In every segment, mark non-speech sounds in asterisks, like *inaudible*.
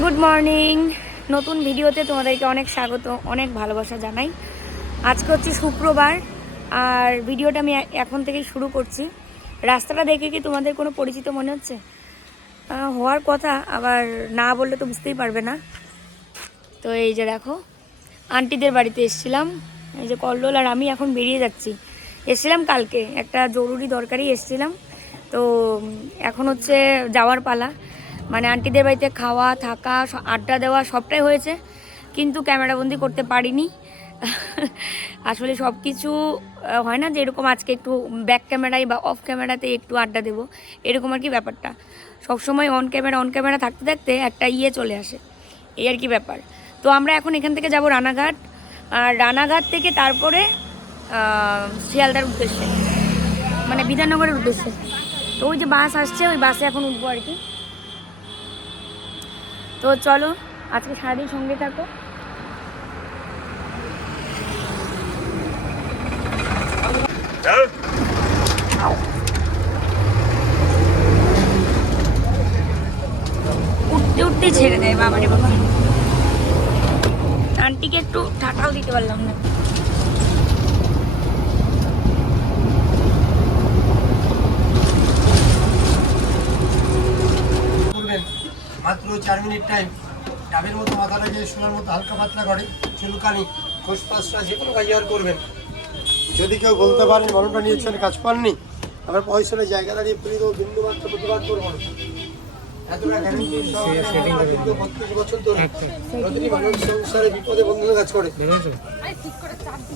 Good morning নতুন ভিডিওতে তোমাদেরকে অনেক স্বাগত, অনেক ভালোবাসা জানাই। আজকে হচ্ছে শুক্রবার, আর ভিডিওটা আমি এখন থেকেই শুরু করছি। রাস্তাটা দেখে কি তোমাদের কোনো পরিচিত মনে হচ্ছে? হওয়ার কথা, আবার না বললে তো বুঝতেই পারবে না। তো এই যে দেখো, আন্টিদের বাড়িতে এসেছিলাম। এই যে কল্লোল আর আমি এখন বেরিয়ে যাচ্ছি। এসেছিলাম কালকে, একটা জরুরি দরকারি এসেছিলাম। তো এখন হচ্ছে যাওয়ার পালা। মানে আন্টিদের বাড়িতে খাওয়া, থাকা আড্ডা দেওয়া সবটাই হয়েছে। কিন্তু ক্যামেরাবন্দি করতে পারিনি। *laughs* আসলে সব কিছু হয় না যে এরকম আজকে একটু ব্যাক ক্যামেরায় বা অফ ক্যামেরাতে একটু আড্ডা দেবো? এরকম আর কি ব্যাপারটা। সবসময় অন ক্যামেরা অন ক্যামেরা থাকতে থাকতে একটা ইয়ে চলে আসে। এই আর কি ব্যাপার। তো আমরা এখন এখান থেকে যাব রানাঘাট। আর রানাঘাট থেকে তারপরে শিয়ালদার উদ্দেশ্যে। মানে বিধাননগরের উদ্দেশ্যে। তো ওই যে বাস আসছে, ওই বাসে এখন উঠবো আর কি। তো চলো, আজকে সারাদিন সঙ্গে থাকো। উঠতে উঠতে ছেড়ে দেয় বাবারে বাবা। আন্টিকে একটু ঠাটাও দিতে পারলাম না করবেন মাত্র চার মিনিট টাইম ডাবের মতো মাথাটাকে শোনার মতো হালকা পাতলা করে চুলকানি খোসপাসটা যে কোনো কাজে আর করবেন। যদি কেউ বলতে পারেন মনটা নিয়েছেন কাজ পাননি আবার পয়সার জায়গা দাঁড়িয়ে ফিরে দেবো বিন্দু মাত্র প্রতিবাদ করব না। ধরে প্রতিটি মানুষ বিপদে বন্ধুদের কাজ করে।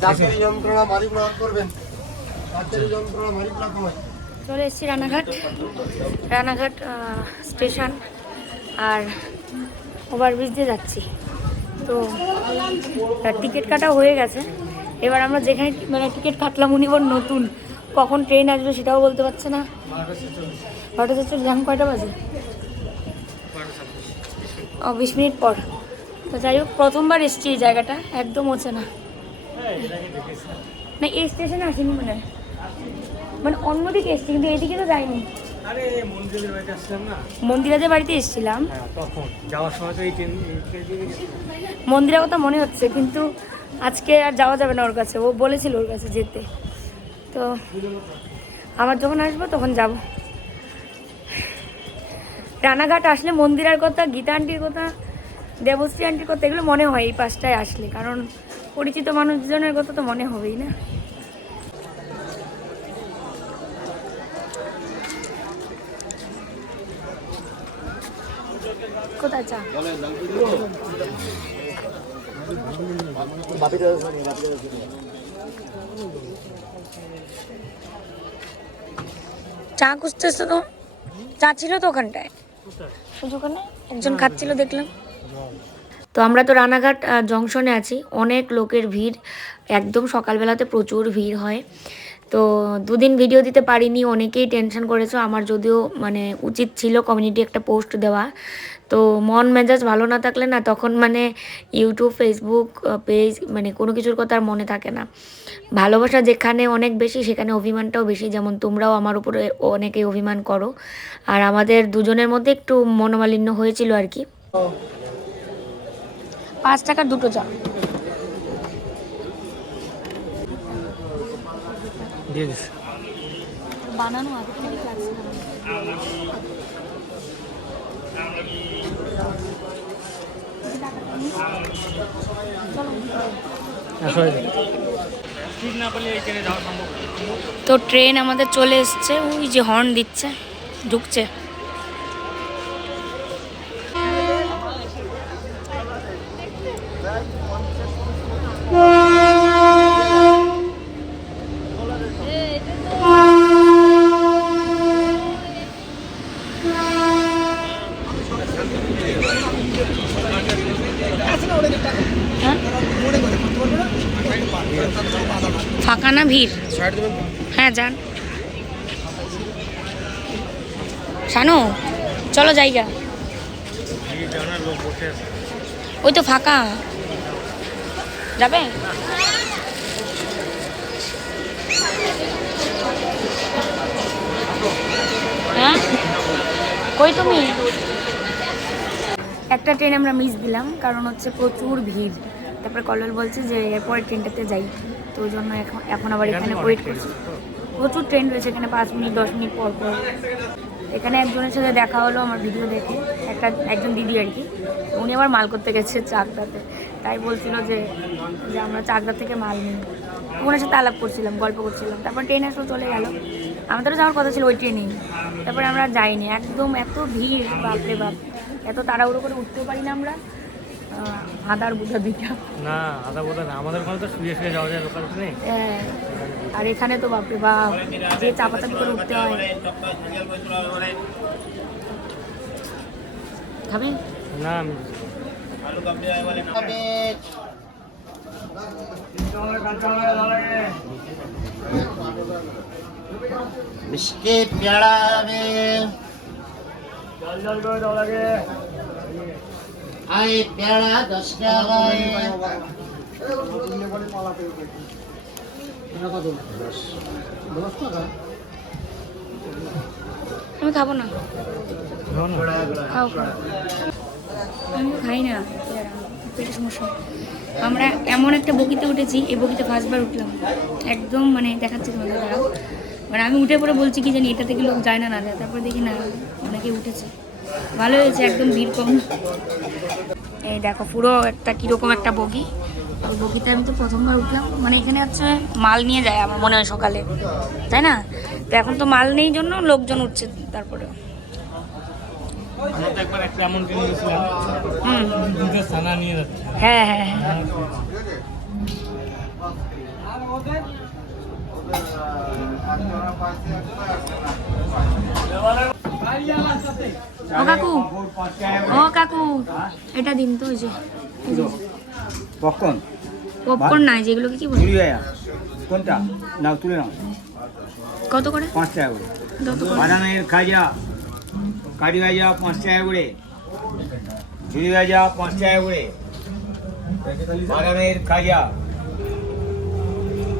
দাঁতের যন্ত্রণা মালিক না করবেন। দাঁতের যন্ত্রণা মালিক না কমায়। চলে এসেছি রানাঘাট। রানাঘাট স্টেশন। আর ওভারব্রিজ দিয়ে যাচ্ছি। তো টিকিট কাটা হয়ে গেছে। এবার আমরা যেখানে মানে টিকিট কাটলাম, উনি বল নতুন। কখন ট্রেন আসবে সেটাও বলতে পারছে না। বারোটা চারটে জ্যাম কয়টা বাজে? ও, বিশ মিনিট পর। তো যাই হোক, প্রথমবার এসছি এই জায়গাটা, একদম ওছে না। না, এই স্টেশনে আসেনি মনে হয়। মানে অন্যদিকে এসছি, কিন্তু এদিকে তো যাইনি। মন্দিরাদের বাড়িতে এসেছিলাম। হ্যাঁ। মন্দিরের কথা মনে হচ্ছে কিন্তু আজকে আর যাওয়া যাবে না ওর কাছে। ও বলেছিল ওর কাছে যেতে। তো আমার যখন আসব তখন যাব। রানাঘাট আসলে মন্দিরের কথা গীতা আন্টির কথা দেবশ্রী আন্টির কথা এগুলো মনে হয় এই পাশটায় আসলে। কারণ পরিচিত মানুষজনের কথা তো মনে হবেই না। কোথায় চা চা খুঁজতেছো তো? চা ছিল তো ওখানটায়? ওখানে একজন খাচ্ছিল দেখলাম। তো আমরা তো রানাঘাট জংশনে আছি। অনেক লোকের ভিড়। একদম সকালবেলাতে প্রচুর ভিড় হয়। তো দুদিন ভিডিও দিতে পারিনি। অনেকেই টেনশন করেছ। আমার যদিও মানে উচিত ছিল কমিউনিটি একটা পোস্ট দেওয়া। তো মন মেজাজ ভালো না থাকলে না তখন মানে ইউটিউব ফেসবুক পেজ মানে কোনো কিছুর কথা আর মনে থাকে না। ভালোবাসা যেখানে অনেক বেশি সেখানে অভিমানটাও বেশি। যেমন তোমরাও আমার উপরে অনেকেই অভিমান করো। আর আমাদের দুজনের মধ্যে একটু মনোমালিন্য হয়েছিল আর কি। পাঁচ টাকার দুটো চা। বানানো আগে তো ট্রেন আমাদের চলে এসছে। ওই যে হর্ন দিচ্ছে ঢুকছে হ্যাঁ? ফাঁকা না ভিড় হ্যাঁ যান। শানু চলো জায়গা। ওই তো ফাঁকা। যাবে? হ্যাঁ? কই তুমি? একটা ট্রেন আমরা মিস দিলাম কারণ হচ্ছে প্রচুর ভিড়। তারপরে কল্লোল বলছে যে এরপরের ট্রেনটাতে যাই। তো ওই জন্য এখন এখন আবার এখানে ওয়েট করছি। প্রচুর ট্রেন রয়েছে এখানে পাঁচ মিনিট দশ মিনিট পর পর। এখানে একজনের সাথে দেখা হলো আমার ভিডিও দেখে। একটা একজন দিদি আর কি। উনি আবার মাল করতে গেছে চাকদাতে। তাই বলছিল যে যে আমরা চাকদা থেকে মাল নিই। ওনার সাথে আলাপ করছিলাম গল্প করছিলাম। তারপর ট্রেন আসলে চলে গেল। আমাদেরও যাওয়ার কথা ছিল ওই ট্রেনেই তারপরে আমরা যাইনি। একদম এত ভিড় বাপরে বাপ। এত তাড়াহুড়ো করে উঠতেও পারি না আমরা। আদার বুধা দুইটা না আদা বোধা না আমাদের ওখানে তো শুয়ে শুয়ে যাওয়া যায় লোকাল ট্রেনে হ্যাঁ, আর এখানে তো বাপরে বাপ যে চাপাচাপি করে উঠতে হয় খাবে না আমি মিষ্টি পেয়ারা জল জল করে দেওয়া লাগে দশ। টাকা? আমি খাব না। খাও আমি খাই না। পেটের সমস্যা। আমরা এমন একটা বগিতে উঠেছি এই বগিতে ফার্স্টবার উঠলাম। একদম মানে দেখাচ্ছে তোমাদের দাঁড়াও মানে আমি উঠে পরে বলছি কি জানি এটা থেকে লোক যায় না না যায় তারপরে দেখি না অনেকে উঠেছে। ভালো হয়েছে একদম ভিড় কম। এই দেখো পুরো একটা কীরকম একটা বগি। ওই বগিতে আমি তো প্রথমবার উঠলাম। মানে এখানে হচ্ছে মাল নিয়ে যায় আমার মনে হয় সকালে। তাই না? তো এখন তো মাল নেই জন্য লোকজন উঠছে তারপরে। হ্যাঁ হ্যাঁ হ্যাঁ। ও কাকু ও কাকু এটা দিন তো যে। কখন পপকর্ন নাই যেগুলোকে কি বলে? কোনটা? নাও তুলে নাও। কত করে? পাঁচ টাকা করে। বাদামের খাজা কারি ভাজা পাঁচ টাকা করে। ঝুড়ি ভাজা পাঁচ টাকা করে। বাদামের খাজা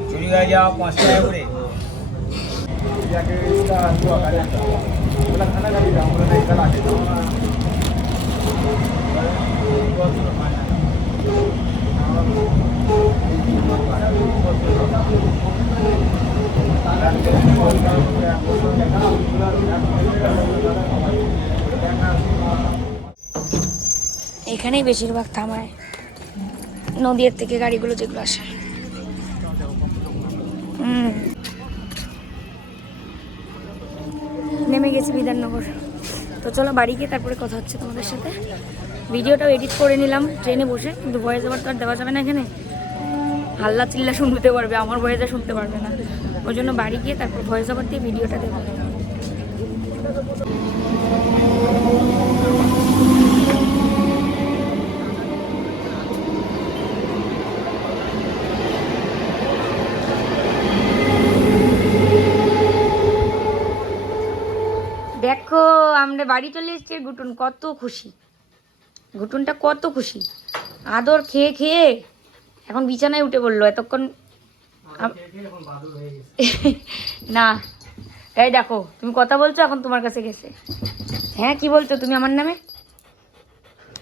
ঝুড়ি ভাজা পাঁচ টাকা করে। এখানেই বেশিরভাগ থামায়। নদীর থেকে গাড়িগুলো যেগুলো আসে। হুম। গেছি বিধাননগর। তো চলো বাড়ি গিয়ে তারপরে কথা হচ্ছে তোমাদের সাথে। ভিডিওটাও এডিট করে নিলাম, ট্রেনে বসে, কিন্তু ভয়েস আবার তো আর দেওয়া যাবে না এখানে। হাল্লা চিল্লা শুনতে পারবে, আমার ভয়েসে শুনতে পারবে না। ওই জন্য বাড়ি গিয়ে তারপর ভয়েস আবার দিয়ে ভিডিওটা দেবো দেখো আমরা বাড়ি চলে এসেছি গুটুন কত খুশি। ঘুটুনটা কত খুশি। আদর খেয়ে খেয়ে এখন বিছানায় উঠে বলল এতক্ষণ *laughs* না। এই দেখো তুমি কথা বলছো এখন তোমার কাছে গেছে। হ্যাঁ কি বলছো তুমি আমার নামে?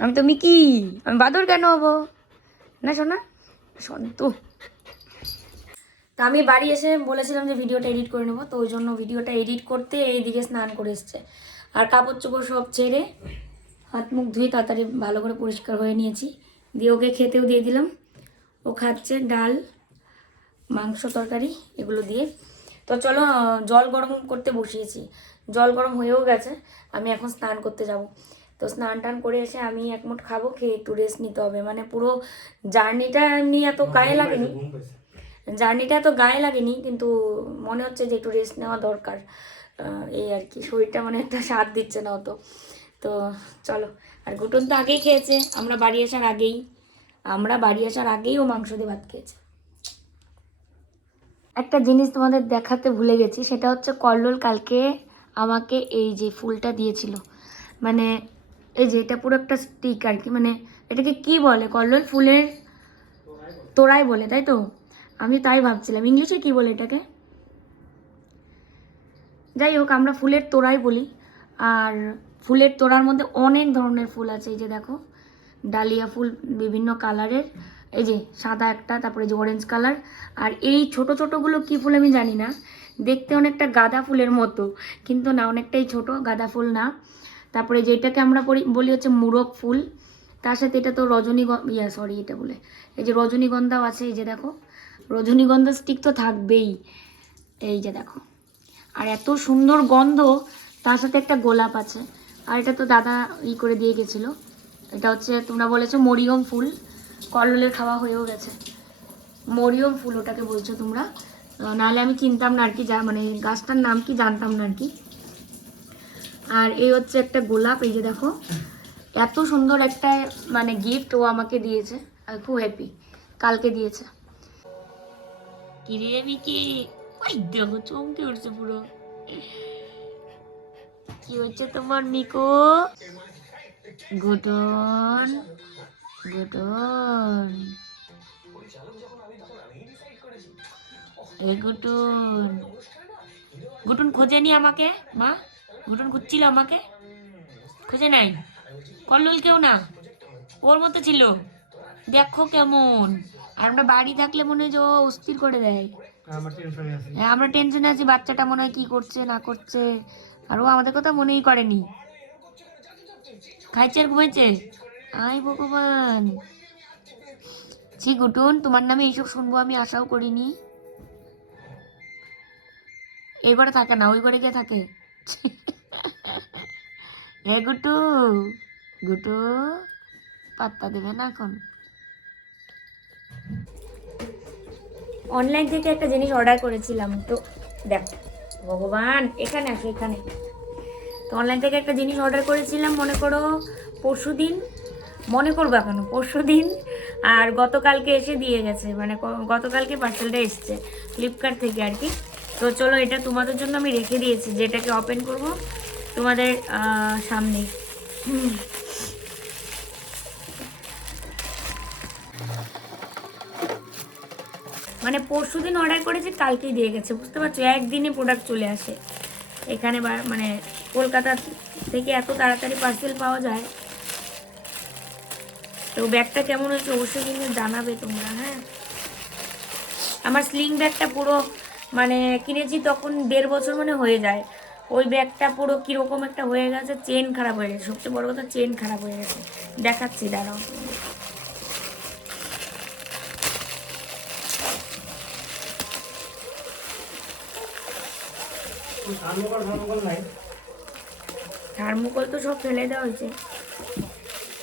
আমি তো মিকি আমি বাদর কেন হব? না শোনা সন্তু তা আমি বাড়ি এসে বলেছিলাম যে ভিডিওটা এডিট করে নেব তো ওই জন্য ভিডিওটা এডিট করতে এইদিকে স্নান করে এসছে। আর কাপড় চোপড় সব ছেড়ে হাত মুখ ধুয়ে তাড়াতাড়ি ভালো করে পরিষ্কার হয়ে নিয়েছি। দিয়ে ওকে খেতেও দিয়ে দিলাম। ও খাচ্ছে ডাল মাংস তরকারি এগুলো দিয়ে। তো চলো জল গরম করতে বসিয়েছি। জল গরম হয়েও গেছে। আমি এখন স্নান করতে যাব। তো স্নান টান করে এসে আমি এক মুঠ খাব খেয়ে একটু রেস্ট নিতে হবে। মানে পুরো জার্নিটা এমনি এত গায়ে লাগেনি। জার্নিটা এত গায়ে লাগেনি কিন্তু মনে হচ্ছে যে একটু রেস্ট নেওয়া দরকার। এই আর কি, শরীরটা মানে একটা স্বাদ দিচ্ছে না অত। তো চলো, আর ঘুটন তো আগেই খেয়েছে, আমরা বাড়ি আসার আগেই, আমরা বাড়ি আসার আগেই ও মাংস দিয়ে ভাত খেয়েছে। একটা জিনিস তোমাদের দেখাতে ভুলে গেছি, সেটা হচ্ছে কল্লোল কালকে আমাকে এই যে ফুলটা দিয়েছিল। মানে এই যে এটা পুরো একটা স্টিক আর কি মানে এটাকে কি বলে? কল্লোল ফুলের তোড়াই বলে, তাই তো? আমি তাই ভাবছিলাম। ইংলিশে কি বলে এটাকে? যাই হোক, আমরা ফুলের তোড়াই বলি। আর ফুলের তোড়ার মধ্যে অনেক ধরনের ফুল আছে, এই যে দেখো, ডালিয়া ফুল বিভিন্ন কালারের, এই যে সাদা একটা, তারপরে যে অরেঞ্জ কালার আর এই ছোট ছোটগুলো কি ফুল আমি জানি না, দেখতে অনেকটা গাঁদা ফুলের মতো, কিন্তু না, অনেকটাই ছোট, গাঁদা ফুল না। তারপরে যেটাকে আমরা বলি হচ্ছে মুরগ ফুল। তার সাথে এটা তো রজনীগন্ধা, ইয়া সরি এটা বলে। এই যে রজনীগন্ধাও আছে, এই যে দেখো, রজনীগন্ধা স্টিক তো থাকবেই। এই যে দেখো। আর এত সুন্দর গন্ধ, তার সাথে একটা গোলাপ আছে। আর এটা তো দাদা ই করে দিয়ে গেছিল। এটা হচ্ছে, তোমরা বলেছ মরিয়ম ফুল, কল্লোলের খাওয়া হয়েও গেছে। মরিয়ম ফুল ওটাকে বলছো তোমরা। নাহলে আমি চিনতাম না আর কি, যা মানে গাছটার নাম কি জানতাম না আর কি। আর এই হচ্ছে একটা গোলাপ, এই যে দেখো। এত সুন্দর একটা মানে গিফট ও আমাকে দিয়েছে। আমি খুব হ্যাপি কালকে দিয়েছে। কিরে মিকি? দেখো চমকে উঠছে পুরো। কি হচ্ছে তোমার, মিকো? গুটন গুটন এই গুটুন গুটুন খোঁজেনি আমাকে, মা। গুটুন খুঁজছিল আমাকে। খুঁজে নাই। কল্লুল কেউ না। ওর মতো ছিল। দেখো কেমন। আর আমরা বাড়ি থাকলে মনে হয় অস্থির করে দেয়। হ্যাঁ আমরা টেনশনে আছি। বাচ্চাটা মনে হয় কি করছে, না করছে। আর ও আমাদের কথা মনেই করেনি। খাইছে আর ঘুমাইছে? আই ভগবান। ছি, গুটুন, তোমার নামে এইসব শুনব আমি, আশাও করিনি। এই ঘরে থাকে না, ওই ঘরে গিয়ে থাকে। এ গুটু গুটু, পাত্তা দেবে না এখন? অনলাইন থেকে একটা জিনিস অর্ডার করেছিলাম তো দেখ ভগবান এখানে আসো এখানে। তো অনলাইন থেকে একটা জিনিস অর্ডার করেছিলাম মনে করো পরশু দিন মনে করব এখনও পরশু দিন আর গতকালকে এসে দিয়ে গেছে মানে গতকালকে পার্সেলটা এসছে ফ্লিপকার্ট থেকে আর কি। তো চলো এটা তোমাদের জন্য আমি রেখে দিয়েছি যেটাকে ওপেন করব তোমাদের আহ, মানে পরশু দিন অর্ডার করেছি কালকেই দিয়ে গেছে, বুঝতে পারছ? একদিনে প্রোডাক্ট চলে আসে। এখানে মানে কলকাতা থেকে এত তাড়াতাড়ি পার্সেল পাওয়া যায়। তো ব্যাগটা কেমন হয়েছে অবশ্যই কিন্তু জানাবে তোমরা হ্যাঁ? আমার স্লিং ব্যাগটা পুরো মানে কিনেছি তখন দেড় বছর মানে হয়ে যায়। ওই ব্যাগটা পুরো কীরকম একটা হয়ে গেছে চেন খারাপ হয়ে গেছে। সবচেয়ে বড় কথা চেন খারাপ হয়ে গেছে। দেখাচ্ছি, দাঁড়াও। থার্মোকল তো সব ফেলে দেওয়া হয়েছে।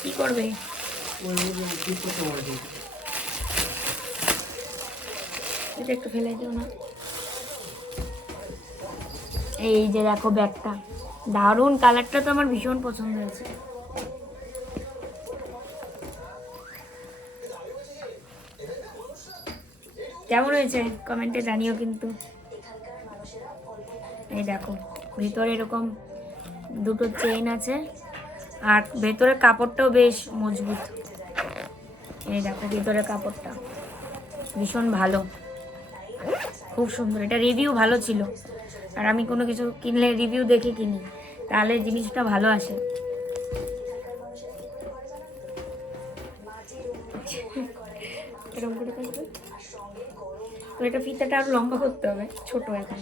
কি করবে? একটু ফেলে দিও না। এই যে দেখো ব্যাগটা। দারুণ কালারটা তো আমার ভীষণ পছন্দ হয়েছে। কেমন হয়েছে? কমেন্টে জানিও কিন্তু। এই দেখো, ভিতরে এরকম দুটো চেইন আছে, আর ভেতরের কাপড়টাও বেশ মজবুত। এই দেখো, ভিতরের কাপড়টা ভীষণ ভালো। খুব সুন্দর, এটা রিভিউ ভালো ছিল। আর আমি কোনো কিছু কিনলে রিভিউ দেখে কিনি, তাহলে জিনিসটা ভালো আসে। এরকম করে এটা ফিতাটা আরও লম্বা করতে হবে, ছোট এখন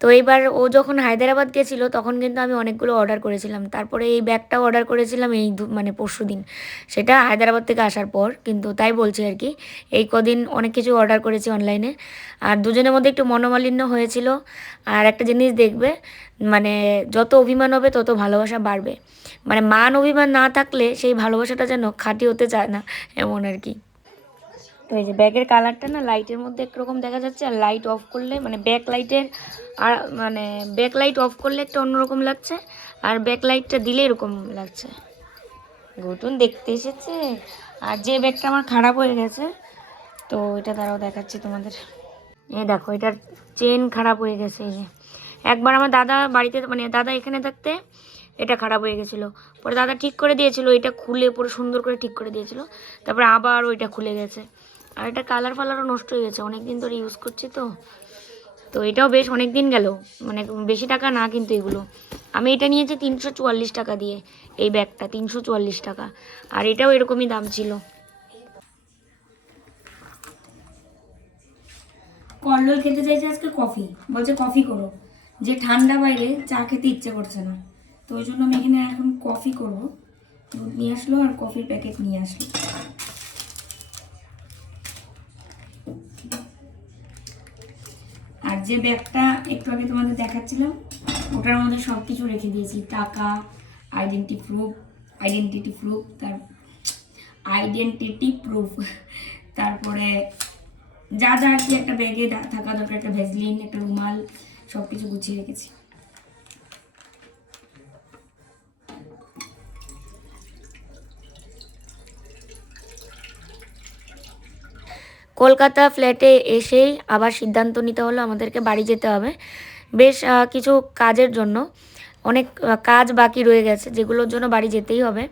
তো এবার ও যখন হায়দ্রাবাদ গেছিল, তখন কিন্তু আমি অনেকগুলো অর্ডার করেছিলাম। তারপরে এই ব্যাগটাও অর্ডার করেছিলাম এই মানে পরশু দিন। সেটা হায়দ্রাবাদ থেকে আসার পর, কিন্তু তাই বলছি আর কি, এই কদিন অনেক কিছু অর্ডার করেছি অনলাইনে আর দুজনের মধ্যে একটু মনোমালিন্য হয়েছিল। আর একটা জিনিস দেখবে মানে যত অভিমান হবে, তত ভালোবাসা বাড়বে। মানে মান অভিমান না থাকলে সেই ভালোবাসাটা যেন খাঁটি হতে চায় না, এমন আর কি। তো এই যে ব্যাগের কালারটা না লাইটের মধ্যে একরকম দেখা যাচ্ছে, আর লাইট অফ করলে মানে ব্যাক লাইটের আর মানে ব্যাক লাইট অফ করলে একটা অন্যরকম লাগছে, আর ব্যাক লাইটটা দিলে এরকম লাগছে। গৌতম দেখতে এসেছে, আর যে ব্যাগটা আমার খারাপ হয়ে গেছে, তো এটা তারাও দেখাচ্ছি তোমাদের। এই দেখো, এটার চেন খারাপ হয়ে গেছে, এই যে। একবার আমার দাদা বাড়িতে মানে দাদা এখানে থাকতে এটা খারাপ হয়ে গেছিল। পরে দাদা ঠিক করে দিয়েছিল, এটা খুলে পুরো সুন্দর করে ঠিক করে দিয়েছিল। তারপরে আবার ওইটা খুলে গেছে। আর এটা কালার ফালারও নষ্ট হয়ে গেছে। অনেক দিন ধরে ইউজ করছি তো। তো এটাও বেশ অনেক দিন গেল। মানে বেশি টাকা না কিন্তু এগুলো। আমি এটা নিয়েছি তিনশো চুয়াল্লিশ টাকা দিয়ে এই ব্যাগটা, তিনশো চুয়াল্লিশ টাকা। আর এটাও এরকমই দাম ছিল। কল্লোল খেতে চাইছে আজকে কফি। বলছে, কফি করো। যে ঠান্ডা বাইরে চা খেতে ইচ্ছে করছে না। তো ওই জন্য আমি এখানে এখন কফি করব। দুধ নিয়ে আসলো আর কফির প্যাকেট নিয়ে আসলো আর যে ব্যাগটা একটু আগে তোমাদের দেখাচ্ছিলাম, ওটার মধ্যে সব কিছু রেখে দিয়েছি। টাকা আইডেন্টি প্রুফ আইডেন্টিটি প্রুফ তার আইডেন্টিটি প্রুফ তারপরে যা যা আর কি একটা ব্যাগে থাকা দরকার, একটা ভেজলিন একটা রুমাল সব কিছু গুছিয়ে রেখেছি। কলকাতা ফ্ল্যাটে এসেই আবার সিদ্ধান্ত নিতে হলো, আমাদেরকে বাড়ি যেতে হবে। বেশ কিছু কাজের জন্য, অনেক কাজ বাকি রয়ে গেছে, যেগুলোর জন্য বাড়ি যেতেই হবে।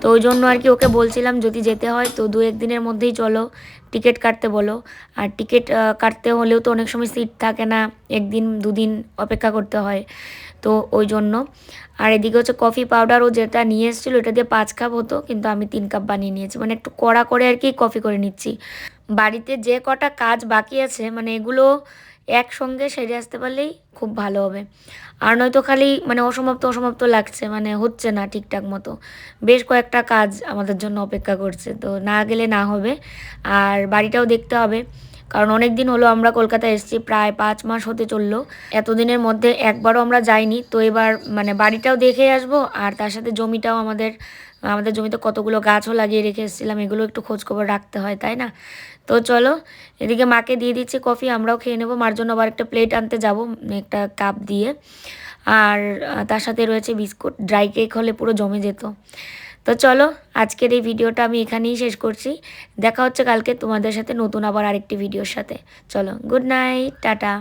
তো ওই জন্য আর কি ওকে বলছিলাম, যদি যেতে হয় তো দু একদিনের মধ্যেই চলো, টিকিট কাটতে বলো। আর টিকিট কাটতে হলেও তো অনেক সময় সিট থাকে না, একদিন, দুদিন অপেক্ষা করতে হয়। তো ওই জন্য। আর এদিকে হচ্ছে কফি পাউডার ও যেটা নিয়ে এসেছিল, এটা দিয়ে পাঁচ কাপ হতো, কিন্তু আমি তিন কাপ বানিয়ে নিয়েছি। মানে একটু কড়া করে আর কি কফি করে নিচ্ছি। বাড়িতে যে কটা কাজ বাকি আছে মানে এগুলো একসঙ্গে সেরে আসতে পারলেই খুব ভালো হবে। আর নয়তো খালি মানে অসমাপ্ত অসমাপ্ত লাগছে মানে হচ্ছে না ঠিকঠাক মতো। বেশ কয়েকটা কাজ আমাদের জন্য অপেক্ষা করছে, তো না গেলে না হবে। আর বাড়িটাও দেখতে হবে, কারণ অনেক দিন হলো আমরা কলকাতায় এসেছি, প্রায় পাঁচ মাস হতে চলল। এতদিনের মধ্যে একবারও আমরা যাইনি, তো এবার মানে বাড়িটাও দেখে আসব, আর তার সাথে জমিটাও আমাদের আমাদের জমিতে কতগুলো গাছও লাগিয়ে রেখে এসেছিলাম, এগুলো একটু খোঁজখবর রাখতে হয়, তাই না? তো চলো, এদিকে মাকে দিয়ে দিচ্ছি কফি, আমরাও খেয়ে নেব। মার জন্য আবার একটা প্লেট আনতে যাব, একটা কাপ দিয়ে। আর তার সাথে রয়েছে বিস্কুট। ড্রাই কেক হলে পুরো জমে যেত। তো চলো, আজকের এই ভিডিওটা আমি এখানেই শেষ করছি। দেখা হচ্ছে কালকে তোমাদের সাথে নতুন আবার আরেকটি ভিডিওর সাথে। চলো গুড নাইট টাটা।